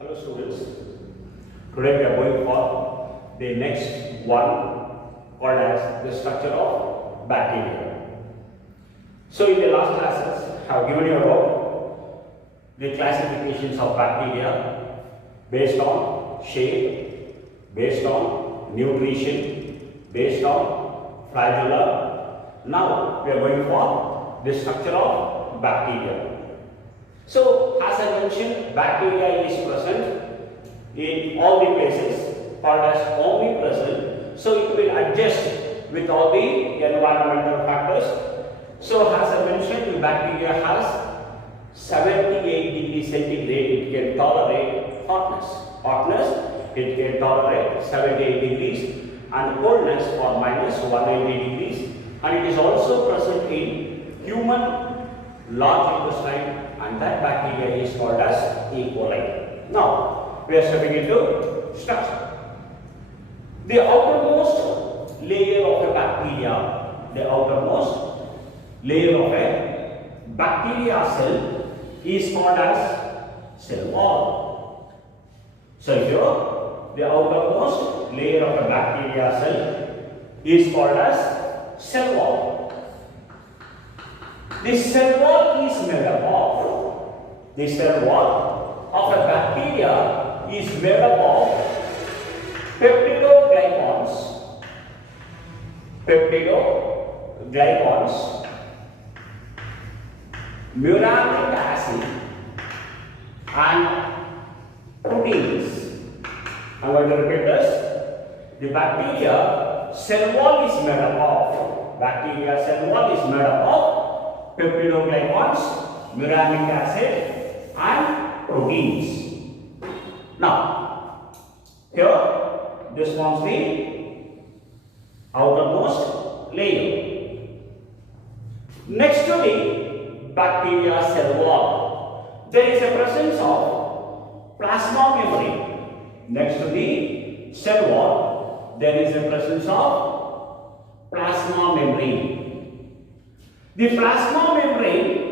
Hello students, today we are going for the next one called as the structure of bacteria. So in the last classes I have given you about the classifications of bacteria based on shape, based on nutrition, based on flagella. Now we are going for the structure of bacteria. So, as I mentioned, bacteria is present in all the places, called as omnipresent. So, it will adjust with all the environmental factors. So, as I mentioned, the bacteria has 78 degrees centigrade. It can tolerate hotness. It can tolerate 78 degrees, and coldness for minus 190 degrees. And it is also present in human large intestine, and that bacteria is called as E. coli. Now, we are stepping into structure. The outermost layer of a bacteria, cell is called as cell wall. So, here the outermost layer of a bacteria cell is called as cell wall. The cell wall is made up of, the cell wall of a bacteria is made up of peptidoglycans, muramic acid and proteins. I am going to repeat this. The bacteria cell wall is made up of, peptidoglycans, muramic acid and proteins. Now, here this forms the outermost layer. Next to the bacteria cell wall, there is a presence of plasma membrane. Next to the cell wall, there is a presence of plasma membrane. The plasma membrane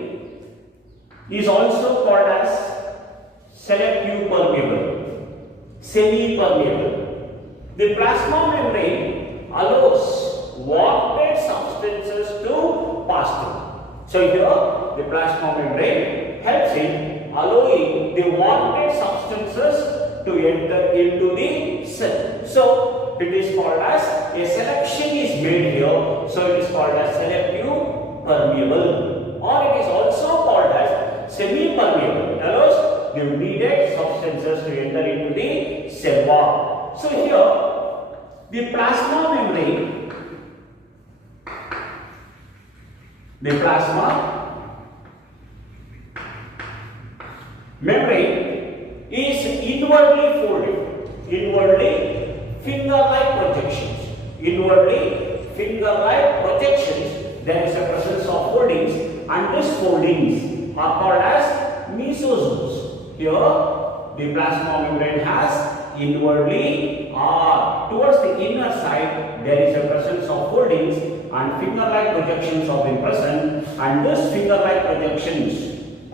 is also called as selective permeable, semi-permeable. The plasma membrane allows wanted substances to pass through. So here the plasma membrane helps in allowing the wanted substances to enter into the cell. So it is called as a selection is made here. So it is called as selective permeable, or it is also called as semi-permeable. It allows the needed substances to enter into the cell wall. So here the plasma membrane is inwardly folded, finger-like projections. There is a presence of foldings, and these foldings are called as mesosomes. Here the plasma membrane has inwardly or towards the inner side there is a presence of foldings, and finger-like projections have been present, and these finger-like projections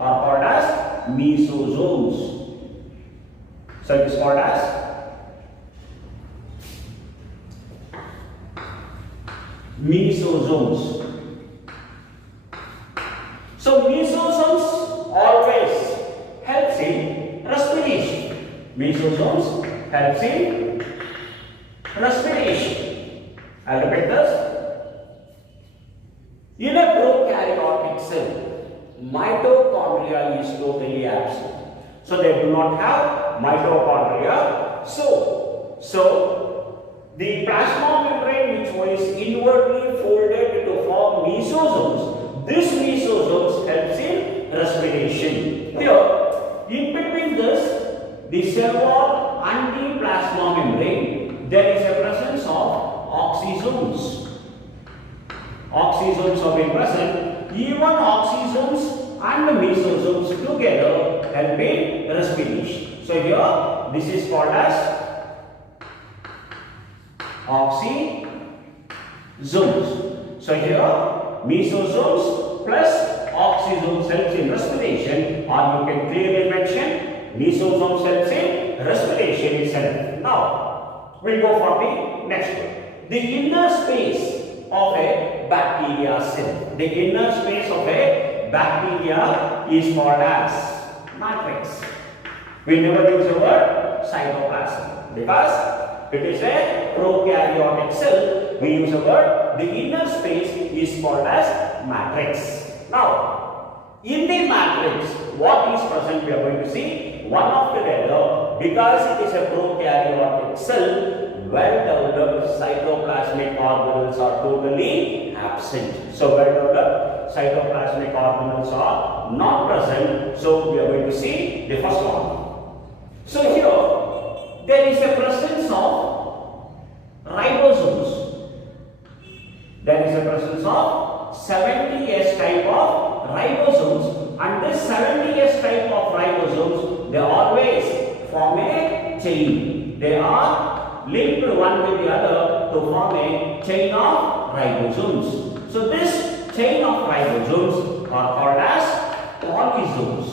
are called as mesosomes. So it is called as mesosomes. So mesosomes always helps in respiration. I'll repeat this. In a prokaryotic cell, mitochondria is totally absent. So they do not have mitochondria. So the plasma membrane, which was inwardly folded to form mesosomes, this mesosomes helps in respiration. Here, in between this, the cell wall and the plasma membrane, there is a presence of oxysomes. Oxysomes have been present. Even oxysomes and the mesosomes together help in respiration. So here, this is called as oxysomes. So here, mesosomes plus oxysomes helps in respiration, or you can clearly mention Lysosomes helps in respiration itself. Now, we'll go for the next one. The inner space of a bacteria cell. The inner space of a bacteria is called as matrix. We never use the word cytoplasm because it is a prokaryotic cell. We use the word, the inner space is called as matrix. Now, in the matrix, what is present we are going to see one after the other. Because it is a prokaryotic cell, well-developed cytoplasmic organelles are totally absent. So, well-developed cytoplasmic organelles are not present. So, we are going to see the first one. So, here there is a presence of ribosomes. There is a presence of 70S type of ribosomes, and this 70S type of ribosomes, they always form a chain. They are linked one with the other to form a chain of ribosomes. So this chain of ribosomes are called as polysomes.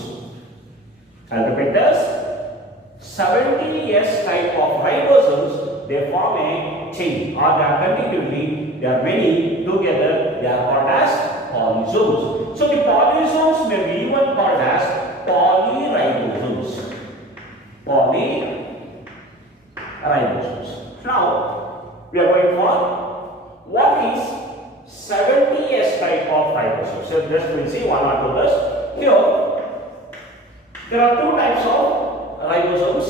I'll repeat this. 70S type of ribosomes, they form a chain, or they are continually, there are many together, they are called as polysomes. So the polysomes may be even called as polyribosomes. Polyribosomes. Now, we are going for what is 70S type of ribosomes. So just we will see one or two this. Here, there are two types of ribosomes.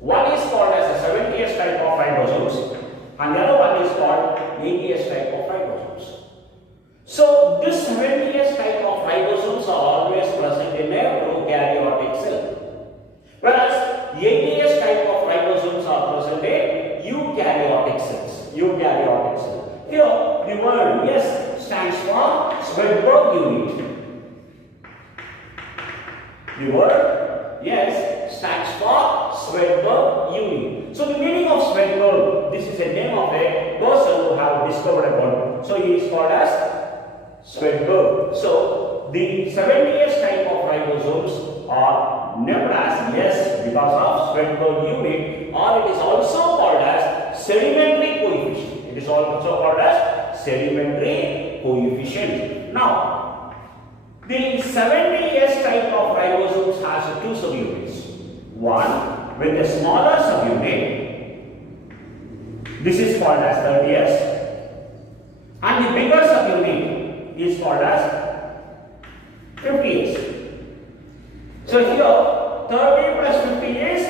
One is called as a 70S type of ribosomes, and the other one is called 80S type of ribosomes. So this 70S type of ribosomes are always present in a prokaryotic cell, whereas 80S type of ribosomes are present in eukaryotic cells. Eukaryotic cell. Here the word S stands for Swedberg unit. The word S stands for Swedberg unit. So the meaning of Swedberg, this is a name of a person who have discovered a bond. So he is called as Swedberg. So the 70S type of ribosomes are named as S because of Swedberg unit, or it is also called as sedimentary coefficient. It is also called as sedimentary coefficient. Now, the 70S type of ribosomes has two subunits. One with a smaller subunit, this is called as 30S, and the bigger subunit is called as 50S. So here 30 plus 50 is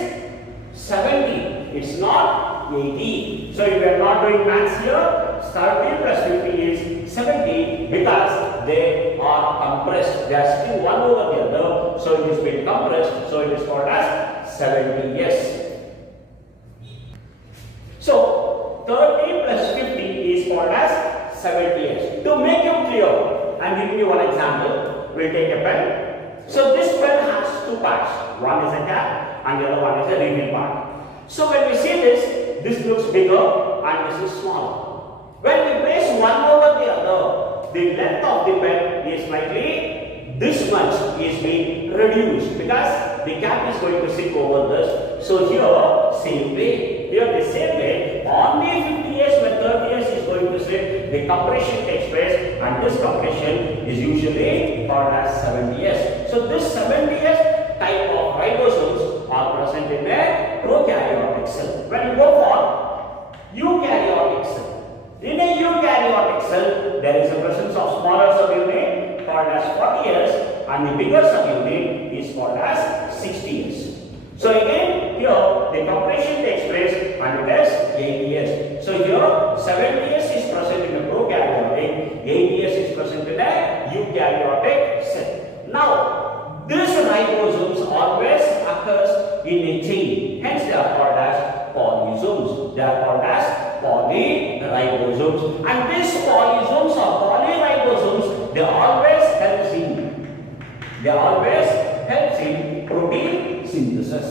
70. It's not 80. So if we are not doing maths here, 30 plus 50 is 70 because they are compressed. They are still one over the other. So it is been compressed. So it is called as 70S. So 30 plus 50 is called as 70S. To make it clear, I'm giving you one example. We'll take a pen. So this pen has two parts. One is a cap and the other one is a refill part. So when we see this looks bigger and this is smaller. When we place one over the other, the length of the pen is slightly this much is being reduced because the cap is going to sit over this. So here, same way. Here the same way, on the 50S when 30S is going to sit, the compression takes place and this compression is usually called as 70S. So this 70S type of ribosomes are present in a prokaryotic cell. When you go for eukaryotic cell, in a eukaryotic cell, there is a presence of smaller subunit called as 40S and the bigger subunit is called as 60S. So again, here the compression takes place and it is 80S. So here 70S is present in a prokaryotic, 80S is present in a eukaryotic cell. Now, these ribosomes always occurs in a chain. Hence they are called as polysomes. They are called as polyribosomes. And these polysomes or polyribosomes, they always helps in protein synthesis.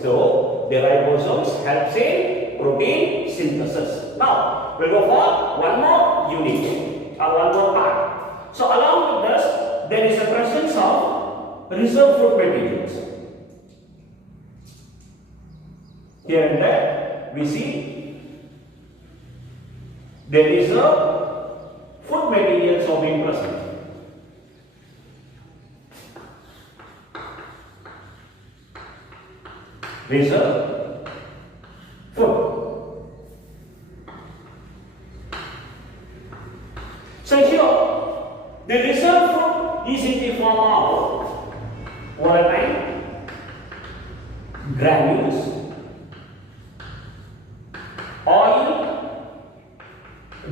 So the ribosomes helps in protein synthesis. Now we'll go for one more unit or one more part. So along with this, there is a presence of reserve food materials. Here and there we see there is a food materials are being present. There is a food. So here the reserve food is in the form of volatile granules, oil,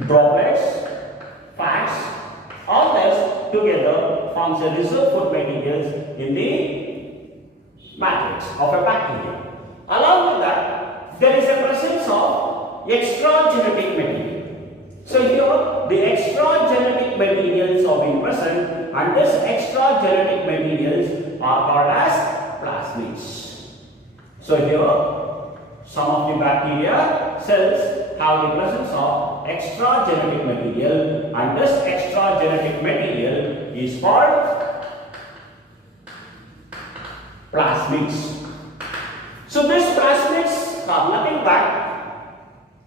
droplets, fats, all this together forms a reserve food materials in the matrix of a bacteria. Along with that, there is a presence of extra genetic material. So here the extra genetic materials are being present, and this extra genetic materials are called as plasmids. So here some of the bacteria cells have the presence of extra genetic material, and this extra genetic material is called plasmids. So these plasmids are nothing but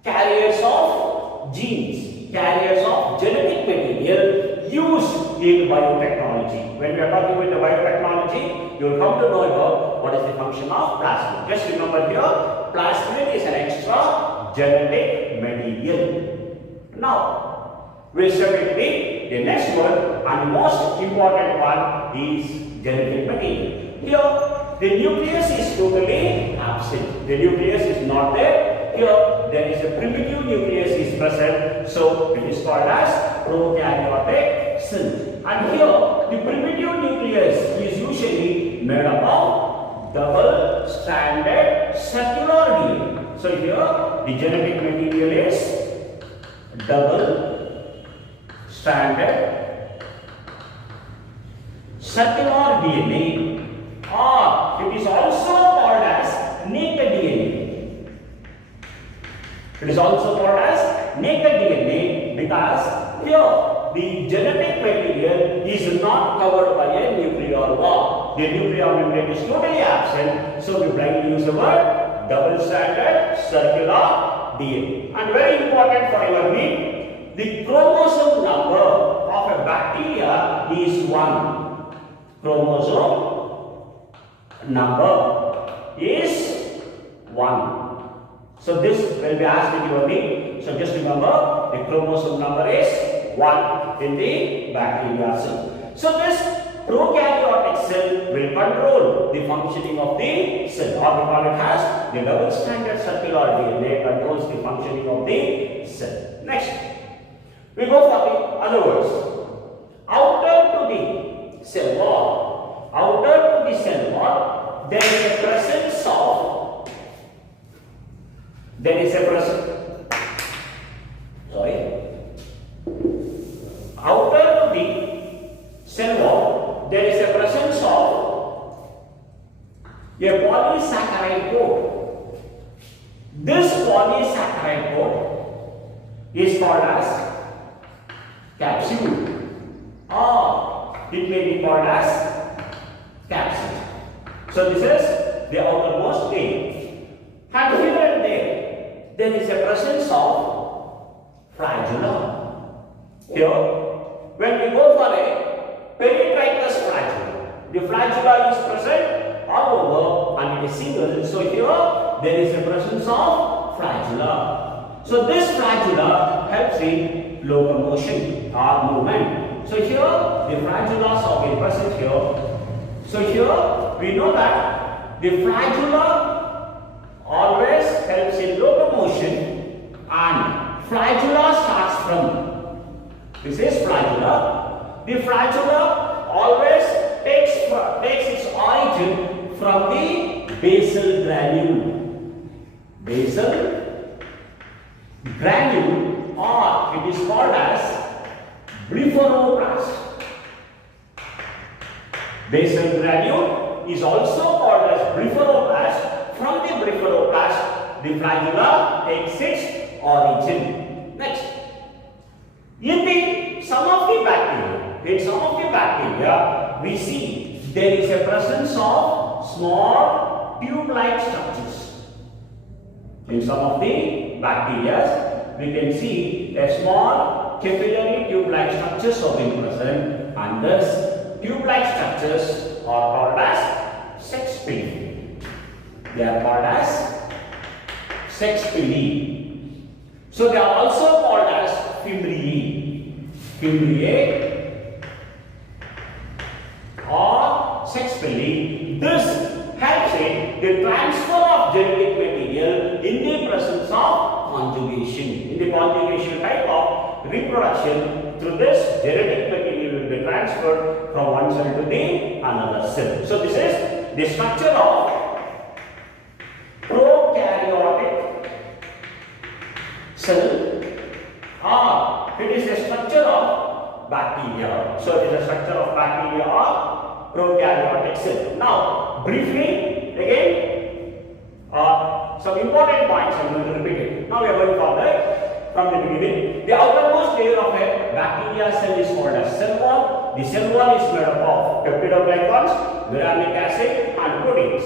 carriers of genes, carriers of genetic material used in biotechnology. When we are talking about the biotechnology, you will come to know about what is the function of plasmid. Just remember here, plasmid is an extra genetic material. Now, we will separate the next one, and the most important one is genetic material. Here, the nucleus is totally absent. The nucleus is not there. Here, there is a primitive nucleus is present. So, it is called as prokaryotic cell. And here, the primitive nucleus is usually made up of double-stranded circular DNA. So, here, the genetic material is double-stranded circular DNA. Or it is also called as naked DNA. It is also called as naked DNA because here the genetic material is not covered by a nuclear wall. The nuclear membrane is totally absent. So we blindly use the word double-stranded circular DNA. And very important for your need, the chromosome number of a bacteria is 1. Chromosome number is 1. So this will be asked in your need. So just remember the chromosome number is 1 in the bacteria cell. So this prokaryotic cell will control the functioning of the cell, or we call it as the double-stranded circular DNA controls the functioning of the cell. Next, we go for the other words. Outer to the cell wall, outer to the cell wall, there is a presence of, outer to the cell wall, there is a presence of a polysaccharide coat. This polysaccharide coat is called as capsule, or it may be called as capsule. So this is the outermost layer. And here and there is a presence of flagella. Here, when we go for a peritrichous flagella, the flagella is present all over and it is single. So here there is a presence of flagella. So this flagella helps in locomotion or movement. So here the flagellas are being present here. So here we know that the flagella always helps in locomotion, and flagella starts from, this is flagella. The flagella always takes its origin from the basal granule. Basal granule, or it is called as blepharoplast. Basal granule is also called as blepharoplast. From the blepharoplast, the flagella takes its origin. Next, in some of the bacteria, we see there is a presence of small tube-like structures. In some of the bacteria, we can see a small capillary tube-like structures have been present, and thus tube-like structures are called as sex pili. They are called as sex pili. So they are also called as fimbriae. Fimbriae or sex pili. This helps in the transfer of genetic material in the presence of conjugation. In the conjugation type of reproduction, through this genetic material will be transferred from one cell to the another cell. So this is the structure of prokaryotic cell, or it is the structure of bacteria. So it is the structure of bacteria or prokaryotic cell. Now, briefly again, some important points I am going to repeat it. Now we are going further from the beginning. The outermost layer of a bacteria cell is called as cell wall. The cell wall is made up of peptidoglycans, uramic acid and proteins.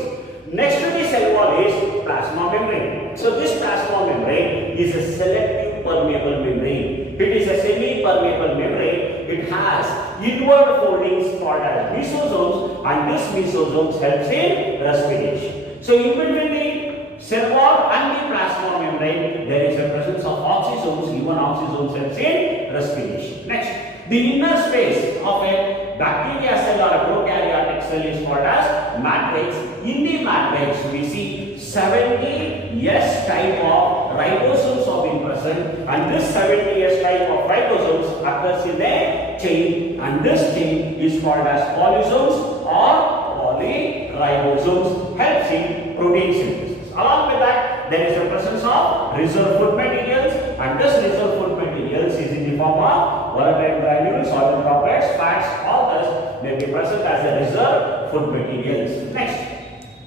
Next to the cell wall is plasma membrane. So this plasma membrane is a selective permeable membrane. It is a semi-permeable membrane. It has inward foldings called as mesosomes, and this mesosomes helps in respiration. So in between the cell wall and the plasma membrane, there is a presence of oxysomes. Even oxysomes helps in respiration. Next, the inner space of a bacteria cell or a prokaryotic cell is called as matrix. In the matrix, we see 70 S type of ribosomes have been present, and this 70 S type of ribosomes occurs in a chain, and this chain is called as polysomes or polyribosomes, helps in protein synthesis. Along with that, there is a presence of reserve food materials, and this reserve food materials is in the form of volatile granules, solid droplets, fats. All this may be present as a reserve food materials. Next,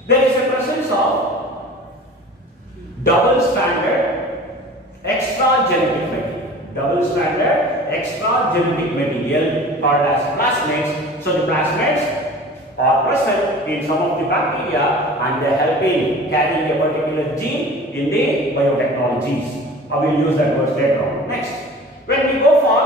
there is a presence of double-stranded extra genetic material. Double-stranded extra genetic material called as plasmids. So the plasmids are present in some of the bacteria, and they help in carrying a particular gene in the biotechnologies. I will use that word later on. Next, when we go for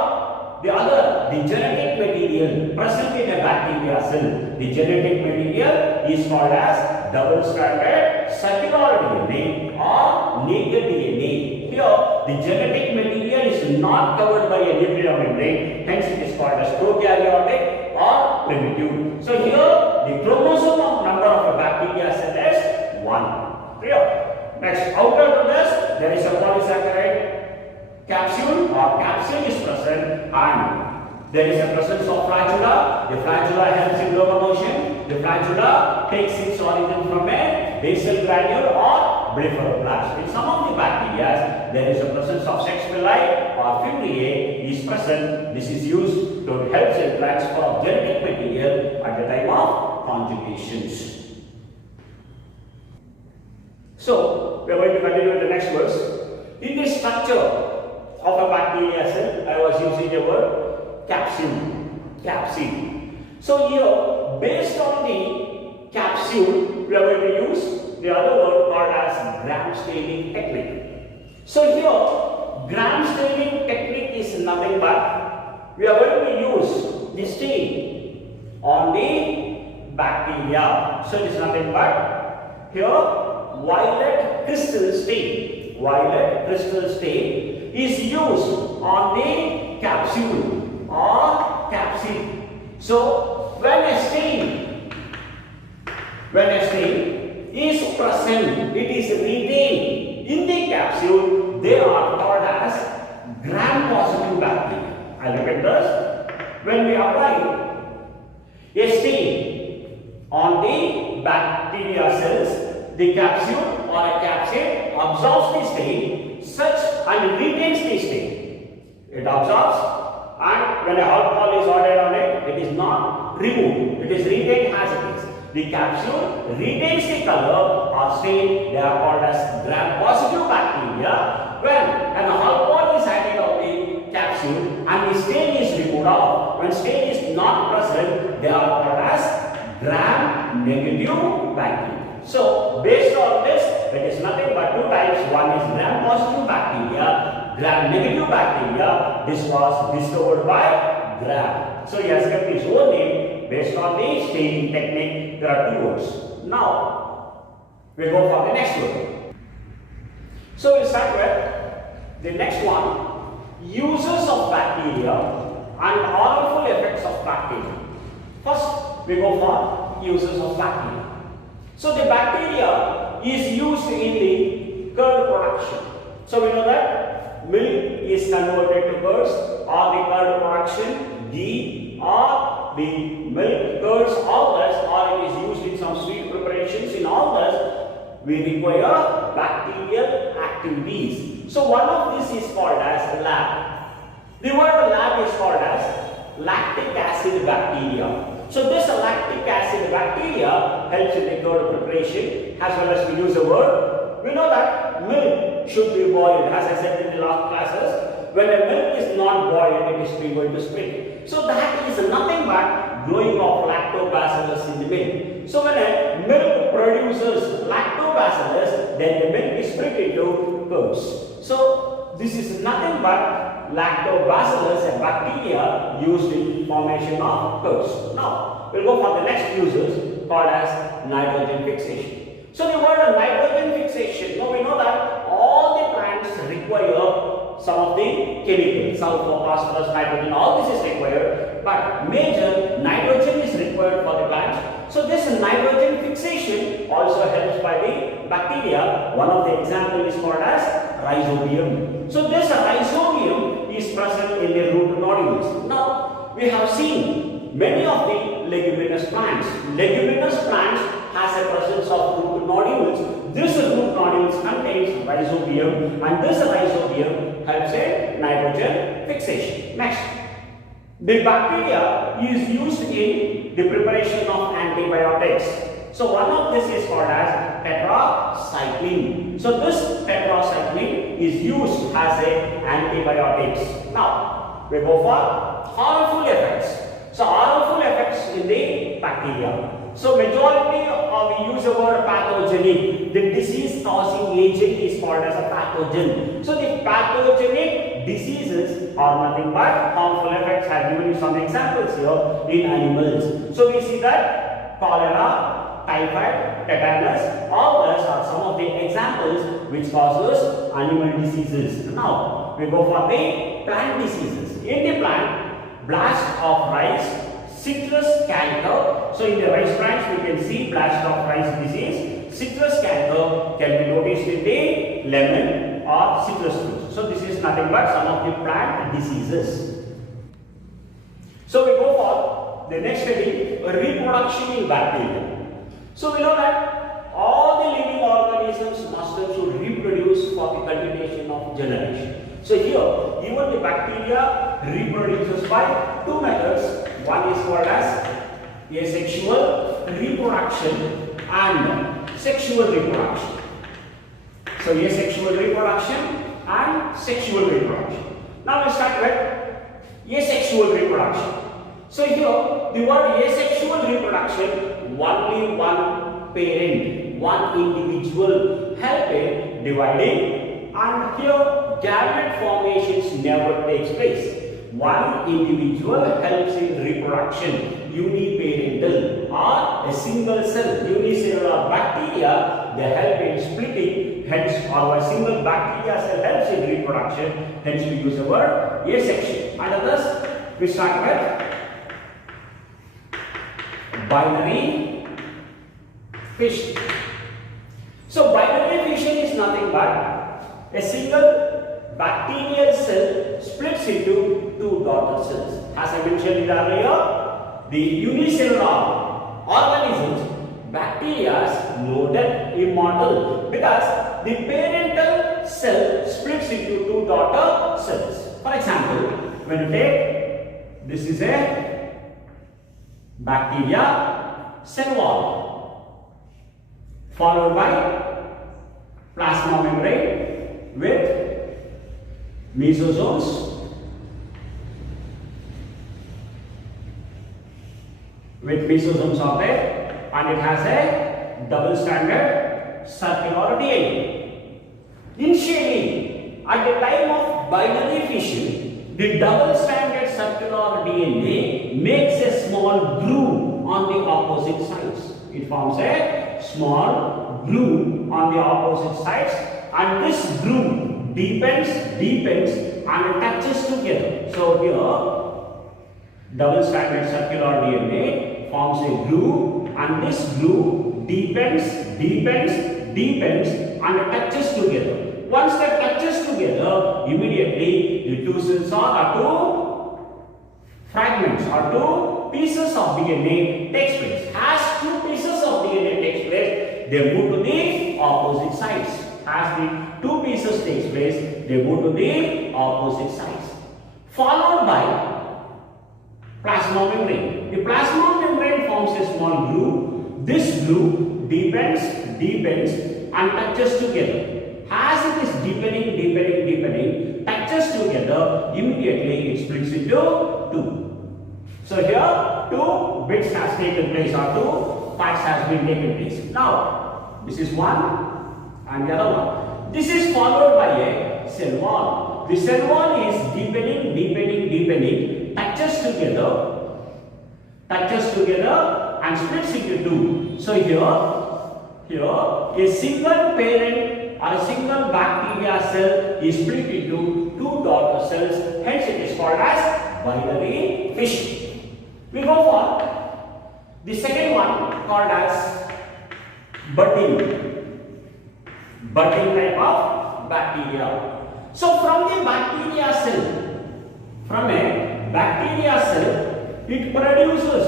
the genetic material present in a bacteria cell, the genetic material is called as double-stranded circular DNA or naked DNA. Here, the genetic material is not covered by a nuclear membrane, hence it is called as prokaryotic or primitive. So here, the chromosome number of a bacteria cell is 1. Clear? Next, outer to this, there is a polysaccharide capsule or capsule is present, and there is a presence of flagella. The flagella helps in locomotion. The flagella takes its origin from a basal granule or blepharoplast. In some of the bacteria, there is a presence of sex pili or fimbriae is present. This is used to help in transfer of genetic material at the time of conjugations. So, we are going to continue with the next verse. In the structure of a bacteria cell, I was using the word capsule. So here, based on the capsule, we are going to use the other word called as gram staining technique. So here, gram staining technique is nothing but we are going to use the stain on the bacteria. So it is nothing but here violet crystal stain. Violet crystal stain is used on the capsule or capsule. So when a stain is present, it is retained in the capsule, they are called as gram-positive bacteria. I repeat this. When we apply a stain on the bacteria cells, the capsule or a capsid absorbs the stain and retains the stain. It absorbs, and when a alcohol is added on it, it is not removed. It is retained as it is. The capsule retains the color or stain. They are called as gram-positive bacteria. When an alcohol is added on the capsule and the stain is removed out, when stain is not present, they are called as gram-negative bacteria. So, based on this, it is nothing but to two types. One is gram-positive bacteria, gram-negative bacteria. This was discovered by Gram. So he has kept his own name based on the staining technique. There are two words. Now, we go for the next word. So we'll start with the next one. Uses of bacteria and harmful effects of bacteria. First, we go for uses of bacteria. So the bacteria is used in the curd production. So we know that milk is converted to curds, or the curd production, ghee, or the milk, curds, all this, or it is used in some sweet preparations. In all this, we require bacterial activities. So one of this is called as lab. The word lab is called as lactic acid bacteria. So this lactic acid bacteria helps in the curd preparation, as well as we use the word. We know that milk should be boiled, as I said in the last classes. When a milk is not boiled, it is going to split. So that is nothing but growing of lactobacillus in the milk. So when a milk produces lactobacillus, then the milk is split into curds. So this is nothing but lactobacillus, a bacteria used in formation of curds. Now we'll go for the next uses called as nitrogen fixation. So the word nitrogen fixation. Now we know that all the plants require some of the chemicals, sulfur, phosphorus, nitrogen, all this is required, but major nitrogen is required for the plants. So this nitrogen fixation also helps by the bacteria. One of the examples is called as rhizobium. So this rhizobium is present in the root nodules. Now we have seen many of the leguminous plants. Leguminous plants has a presence of root nodules. This root nodules contains rhizobium, and this rhizobium helps in nitrogen fixation. Next, the bacteria is used in the preparation of antibiotics. So one of this is called as tetracycline. So this tetracycline is used as a antibiotics. Now we go for harmful effects. So harmful effects in the bacteria. So majority we use the word pathogenic. The disease causing agent is called as a pathogen. So the pathogenic diseases are nothing but harmful effects. I have given you some examples here in animals. So we see that cholera, typhoid, tetanus, all these are some of the examples which causes animal diseases. Now we go for the plant diseases. In the plant, blast of rice, citrus canker. So in the rice branch we can see blast of rice disease. Citrus canker can be noticed in the lemon or citrus fruits. So this is nothing but some of the plant diseases. So we go for the next study, reproduction in bacteria. So we know that all the living organisms must also reproduce for the continuation of generation. So here, even the bacteria reproduces by two methods. One is called as asexual reproduction and sexual reproduction. So asexual reproduction and sexual reproduction. Now we start with asexual reproduction. So here, the word asexual reproduction, only one parent, one individual help in dividing, and here gamete formations never takes place. One individual helps in reproduction, uniparental, or a single cell, unicellular bacteria, they help in splitting, hence our single bacteria cell helps in reproduction, hence we use the word asexual. And thus we start with binary fission. So binary fission is nothing but a single bacterial cell splits into two daughter cells. As I mentioned earlier, the unicellular organisms, bacteria, know that immortal because the parental cell splits into two daughter cells. For example, when you take this is a bacteria cell wall followed by plasma membrane with mesosomes are there, and it has a double stranded circular DNA. Initially, at the time of binary fission, the double-stranded circular DNA makes a small groove on the opposite sides. It forms a small groove on the opposite sides, and this groove deepens and touches together. So here, double-stranded circular DNA forms a groove, and this groove deepens and touches together. Once that touches together, immediately the two cells are two fragments or two pieces of DNA takes place. As two pieces of DNA takes place, they move to the opposite sides. As the two pieces takes place, they move to the opposite sides. Followed by plasma membrane. The plasma membrane forms a small groove. This groove deepens and touches together. As it is deepening, touches together, immediately it splits into two. So here, two bits has taken place, or two parts has been taken place. Now, this is one and the other one. This is followed by a cell wall. The cell wall is deepening, touches together and splits into two. So here a single parent or a single bacteria cell is split into two daughter cells, hence it is called as binary fission. We go for the second one called as budding type of bacteria. So from a bacteria cell, it produces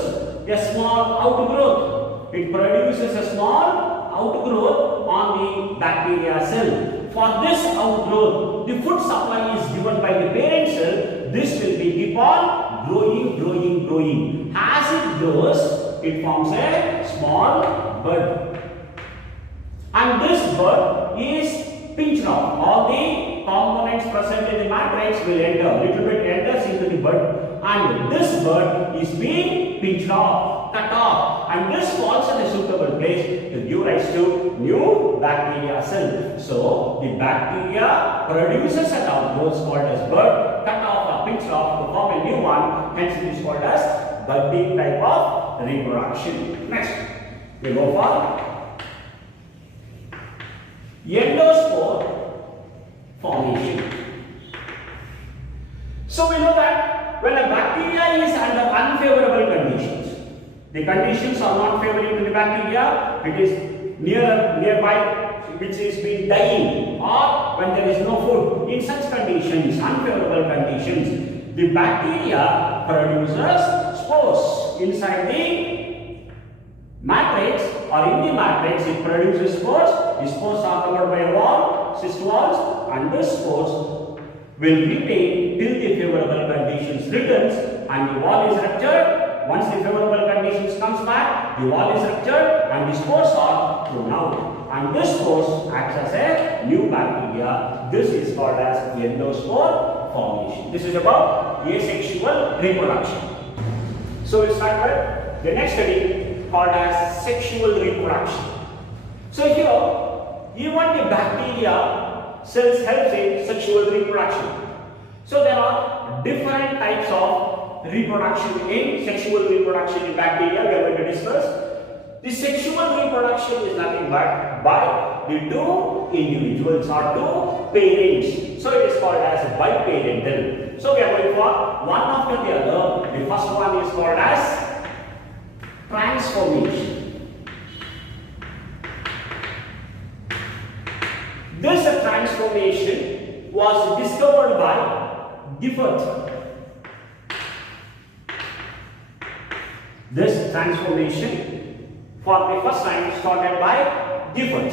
a small outgrowth. It produces a small outgrowth on the bacteria cell. For this outgrowth, the food supply is given by the parent cell. This will be keep on growing. As it grows, it forms a small bud. And this bud is pinched off. All the components present in the matrix will enter. Little bit enters into the bud. And this bud is being pinched off, cut off, and this falls in a suitable place to give rise to new bacteria cell. So the bacteria produces an outgrowth called as bud, cut off or pinched off to form a new one. Hence it is called as budding type of reproduction. Next, we go for endospore formation. So we know that when a bacteria is under unfavorable conditions, the conditions are not favoring to the bacteria, it is nearby which is being dying, or when there is no food. In such conditions, unfavorable conditions, the bacteria produces spores inside the matrix, or in the matrix it produces spores. The spores are covered by a wall, cyst walls, and the spores will retain till the favorable conditions returns and the wall is ruptured. Once the favorable conditions comes back, the wall is ruptured and the spores are thrown out. And this spores acts as a new bacteria. This is called as endospore formation. This is about asexual reproduction. So we'll start with the next study called as sexual reproduction. So here, even the bacteria cells helps in sexual reproduction. So there are different types of reproduction in sexual reproduction in bacteria. We are going to discuss. The sexual reproduction is nothing but by the two individuals or two parents. So it is called as biparental. So we are going for one after the other. The first one is called as transformation. This transformation was discovered by Gifford. This transformation for the first time started by Gifford.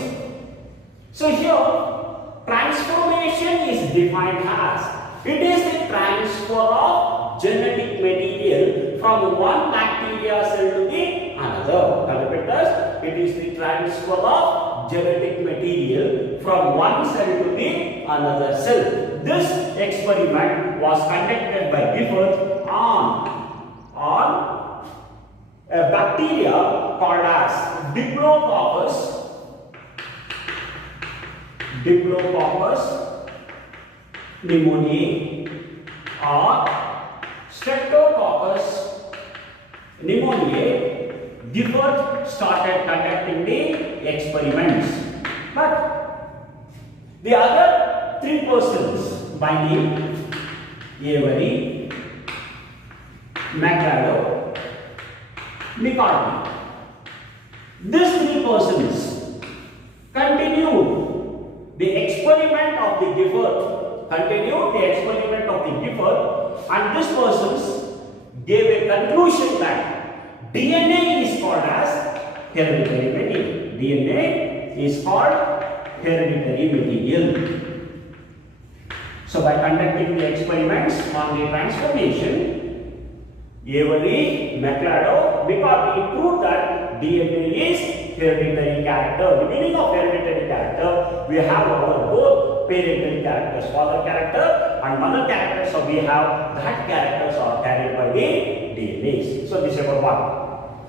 So here, transformation is defined as it is the transfer of genetic material from one bacteria cell to the another. I repeat this, it is the transfer of genetic material from one cell to the another cell. This experiment was conducted by Gifford on a bacteria called as Diplococcus Diplococcus pneumoniae or Streptococcus pneumoniae, Gifford started conducting the experiments. But the other three persons by name Avery, McLeod, McCartney, these three persons continued the experiment of the Gifford, and these persons gave a conclusion that DNA is called as hereditary material. DNA is called hereditary material. So by conducting the experiments on the transformation, Avery, McLeod, McCartney proved that DNA is hereditary character. The meaning of hereditary character, we have our both parental characters, father character and mother character. So we have that characters are carried by the DNA. So this is number one.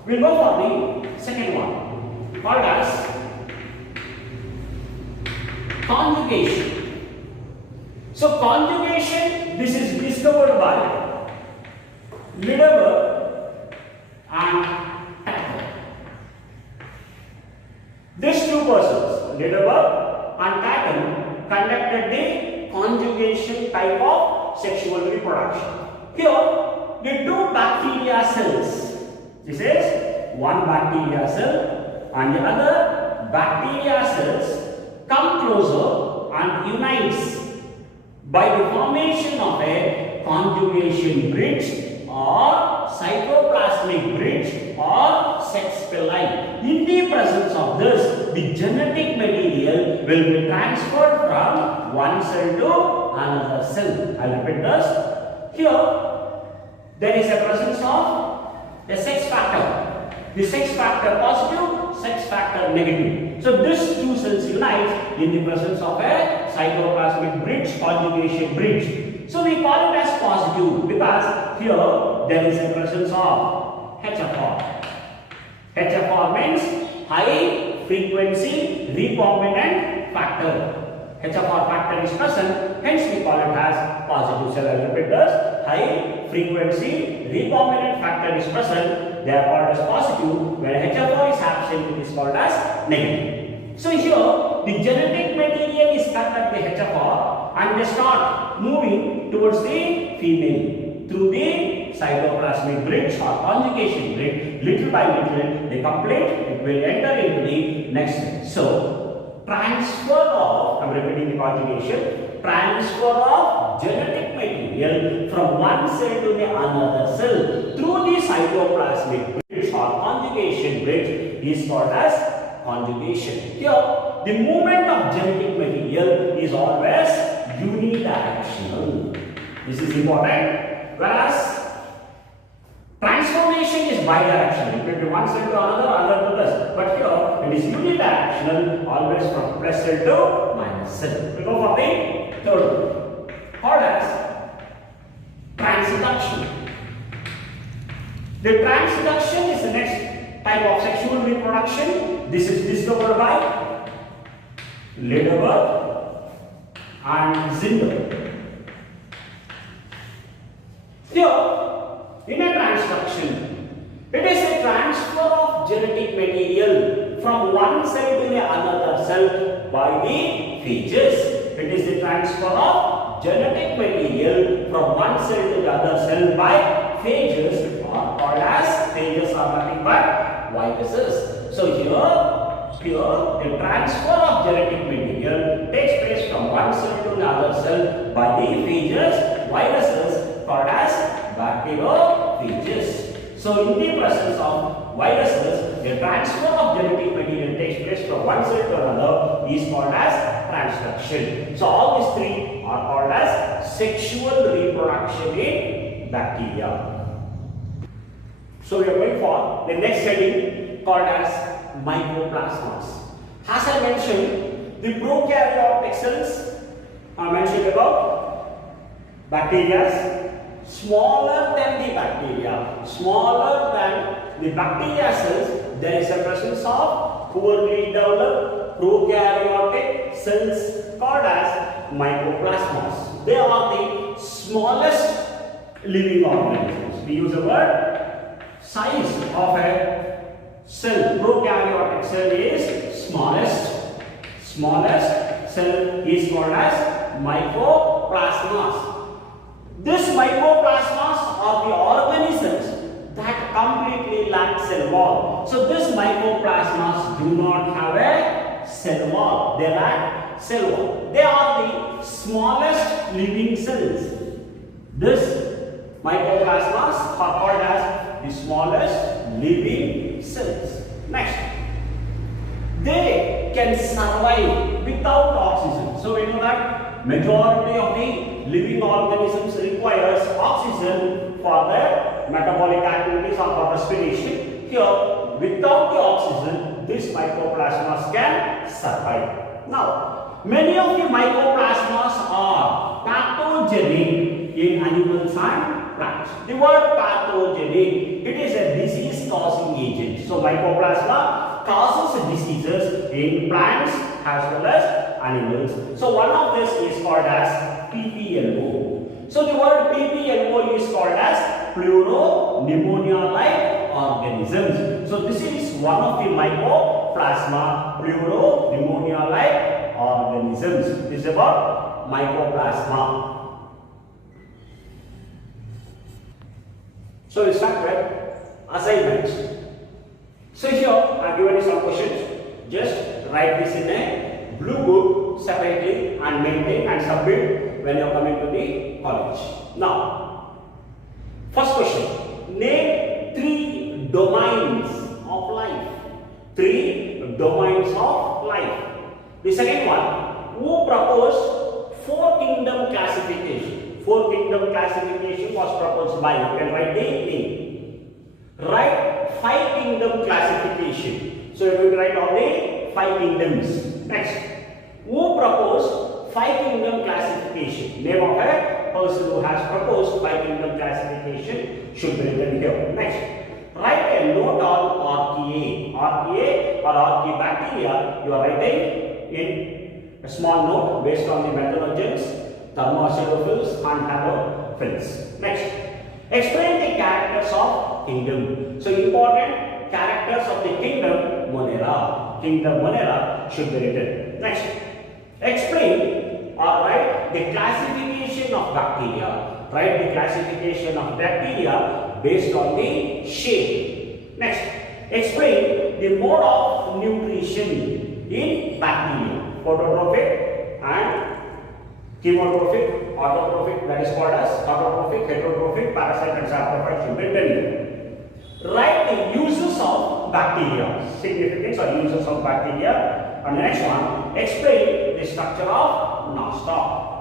We'll go for the second one, called as conjugation. So conjugation, this is discovered by Lideberg and Tackle. These two persons, Lideberg and Tackle, conducted the conjugation type of sexual reproduction. Here, the two bacteria cells, this is one bacteria cell and the other bacteria cells come closer and unites by the formation of a conjugation bridge or cytoplasmic bridge or sex pili. In the presence of this, the genetic material will be transferred from one cell to another cell. I will repeat this. Here, there is a presence of a sex factor. The sex factor positive, sex factor negative. So these two cells unite in the presence of a cytoplasmic bridge, conjugation bridge. So we call it as positive because here there is a presence of HFR. HFR means high frequency recombinant factor. HFR factor is present, hence we call it as positive cell. I will repeat this. High frequency recombinant factor is present, they are called as positive. When HFR is absent, it is called as negative. So here the genetic material is cut at the HFR and they start moving towards the female through the cytoplasmic bridge or conjugation bridge. Little by little they complete, it will enter into the next step. So transfer of, I am repeating the conjugation, transfer of genetic material from one cell to the another cell through the cytoplasmic bridge or conjugation bridge is called as conjugation. Here, the movement of genetic material is always unidirectional. This is important. Whereas transformation is bidirectional. It will be one cell to another, another to plus. But here, it is unidirectional, always from plus cell to minus cell. We go for the third one, called as transduction. The transduction is the next type of sexual reproduction. This is discovered by Lideberg and Zinder. Here, in a transduction, it is a transfer of genetic material from one cell to the another cell by the phages. It is the transfer of genetic material from one cell to the other cell by phages, or called as phages are nothing but viruses. So here the transfer of genetic material takes place from one cell to another cell by the phages, viruses called as bacteriophages. So in the presence of viruses, the transfer of genetic material takes place from one cell to another is called as transduction. So all these three are called as sexual reproduction in bacteria. So we are going for the next heading called as microplasmas. As I mentioned, the prokaryotic cells are mentioned about bacteria. Smaller than the bacteria, smaller than the bacteria cells, there is a presence of poorly developed prokaryotic cells called as microplasmas. They are the smallest living organisms. We use the word size of a cell. Prokaryotic cell is smallest cell is called as microplasmas. This microplasmas are the organisms that completely lack cell wall. So this microplasmas do not have a cell wall. They lack cell wall. They are the smallest living cells. This microplasmas are called as the smallest living cells. Next, they can survive without oxygen. So we know that majority of the living organisms requires oxygen for their metabolic activities or for respiration. Here, without the oxygen, these microplasmas can survive. Now, many of the microplasmas are pathogenic in animals and plants. The word pathogenic, it is a disease causing agent. So mycoplasma causes diseases in plants as well as animals. So one of this is called as PPLO. So the word PPLO is called as pleuropneumonia-like organisms. So this is one of the mycoplasma, pleuropneumonia-like organisms. This is about mycoplasma. So we start with assignments. So here I have given you some questions. Just write this in a blue book separately and maintain and submit when you are coming to the college. Now, first question. Name 3 domains of life. 3 domains of life. The second one, who proposed 4 kingdom classification? 4 kingdom classification was proposed by, you can write the name. Write 5 kingdom classification. So you will write all the 5 kingdoms. Next, who proposed 5 kingdom classification? Name of a person who has proposed 5 kingdom classification should be written here. Next, write a note on archaea. Archaea or archaebacteria, you are writing in a small note based on the metallurgens, thermoacidophils and halophils. Next, explain the characters of kingdom. So important characters of the kingdom Monera. Kingdom Monera should be written. Next, explain or write the classification of bacteria. Write the classification of bacteria based on the shape. Next, explain the mode of nutrition in bacteria. Phototrophic and chemotrophic, autotrophic, that is called as autotrophic, heterotrophic, parasite and saprophyte should be written here. Write the uses of bacteria, significance or uses of bacteria. And the next one, explain the structure of nostoc.